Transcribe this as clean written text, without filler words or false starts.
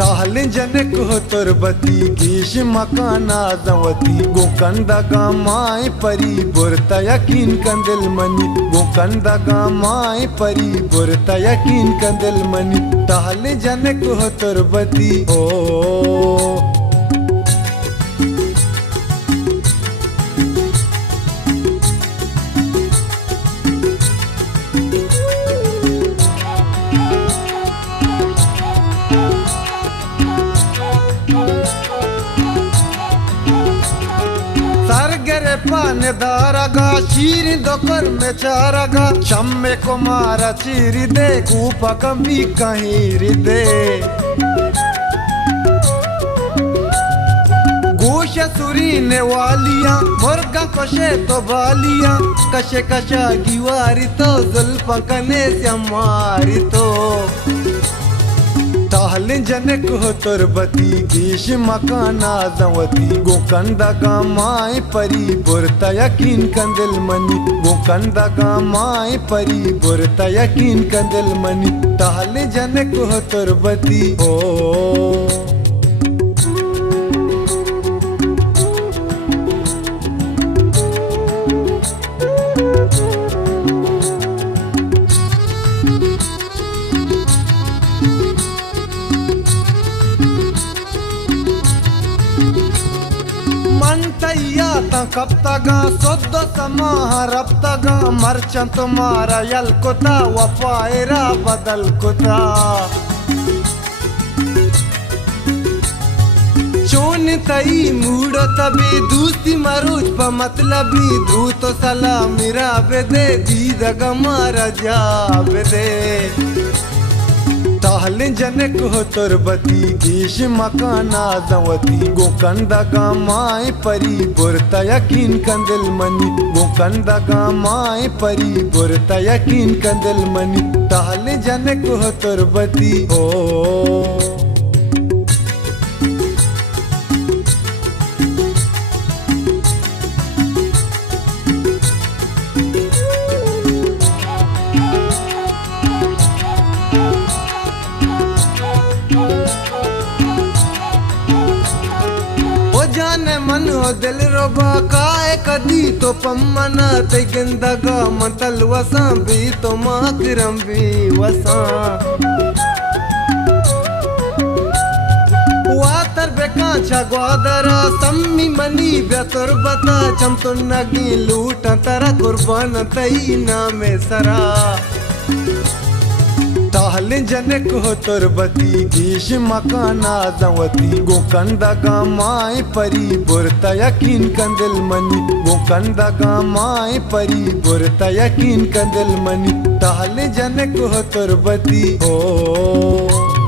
ताहल जनक हो तुरबती गीश मकाना जवती गोकंदगा माय परी बुरता यकीन कंदिल मनी गोकंदगा माय परी बुरता यकीन कंदिल मनी ताहल जनक हो तुरबती ओ सरगरे पान दारगा शीर दोकर में चारगा चम्मे को मारा चीर दे कूपा कमी कहीं दे गोश सुरीने वालियां मुर्गा कशे तो बालियां कशे कशा गिवारी तो जुल्फा कने से मारी तो ताहल जनक हो तुरबती गीश मकाना जवती गोकंदगा माय परी बुरता यकीन कंदिल मनी गोकंदगा माय परी बुरता यकीन कंदिल मनी ताहल जनक हो तुरबती ओ कप्तगा सोद्दो समाह रप्तगा मर्चन तुम्हारा यलकुता वफायरा बदल कुता चोन तई मूडो तभी दूसरी मरूज प मतलबी धूतो सलाम मेरा बेदे दीदगा मारा जा बेदे ताहल जनक हो तुरबती गीश मकाना जवती गोकंदगा माय परी बुरता यकीन कंदिल मनी गोकंदगा माय परी बुरता यकीन कंदिल मनी ताहल जनक हो तुरबती ओ मन हो दिल रोबा काय कदी तो पम्मना ते गिंदगा मतल वसा भी तो माकरम भी वसा वातर बेकांचा ग्वादरा सम्मी मनी बेतुर बता चमतु नगी लूटा तरा कुर्बान तई नामे सरा ताहल जनक हो तुरबती गीश मकाना जवती गोकंदगा माय परी बुरता यकीन कंदिल मनी गोकंदगा माय परी बुरता यकीन कंदिल मनी ताहल जनक हो तुरबती ओ